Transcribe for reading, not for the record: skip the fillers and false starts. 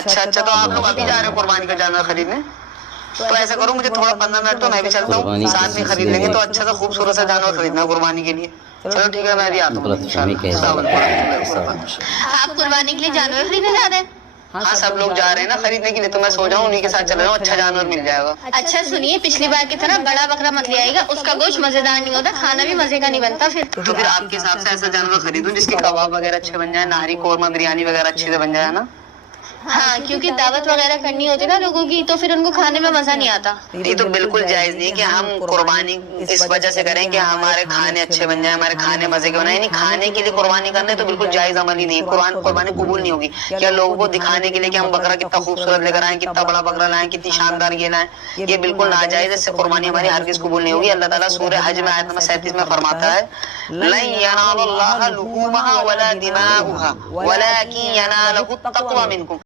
اچھا اچھا، تو آپ لوگ ابھی جا رہے ہو قربانی کا جانور خریدنے؟ تو ایسا کرو مجھے تھوڑا 15 منٹ تو میں بھی چلتا ہوں، ساتھ میں خرید لیں گے، تو اچھا سا خوبصورت سا جانور خریدنا قربانی کے لیے۔ چلو ٹھیک ہے، میں بھی آتا ہوں انشاءاللہ۔ آپ قربانی کے لیے جانور خریدنے جا رہے ہیں؟ ہاں سب لوگ جا رہے ہیں نا خریدنے کے لیے، تو میں سوچا ہوں انہیں کے ساتھ چلا جاؤں، اچھا جانور مل جائے گا۔ اچھا سنیے، پچھلی بار کی طرح بڑا بکرا مت لے آئے گا، اس کا گوشت مزیدار نہیں ہوتا، کھانا بھی مزے کا نہیں بنتا پھر۔ تو پھر آپ کے حساب سے ایسا جانور خریدوں جس کے کباب وغیرہ اچھے بن جائیں، نہاری قورمہ بریانی وغیرہ اچھے سے بن جائے نا؟ ہاں، کیونکہ دعوت وغیرہ کرنی ہوتی نا لوگوں کی، تو پھر ان کو کھانے میں مزہ نہیں آتا۔ یہ تو بالکل جائز نہیں کہ ہم قربانی اس وجہ سے کریں کہ ہمارے کھانے اچھے بن جائیں، ہمارے کھانے مزے کے بنائیں، یعنی کھانے کے لیے قربانی کرنا تو بالکل جائز عمل ہی نہیں ہے۔ قربانی قبول نہیں ہوگی کیا لوگوں کو دکھانے کے لیے کہ ہم بکرا کتنا خوبصورت لے کر آئیں، کتنا بڑا بکرا لائیں، کتنی شاندار یہ لائیں، یہ بالکل ناجائز ہے، اس سے قربانی ہماری ہرگز قبول نہیں ہوگی۔ اللہ تعالیٰ سورہ حج میں آیت نمبر 37 میں فرماتا ہے لن ينال الله لحومها ولا دماؤها ولكن يناله التقوى منكم۔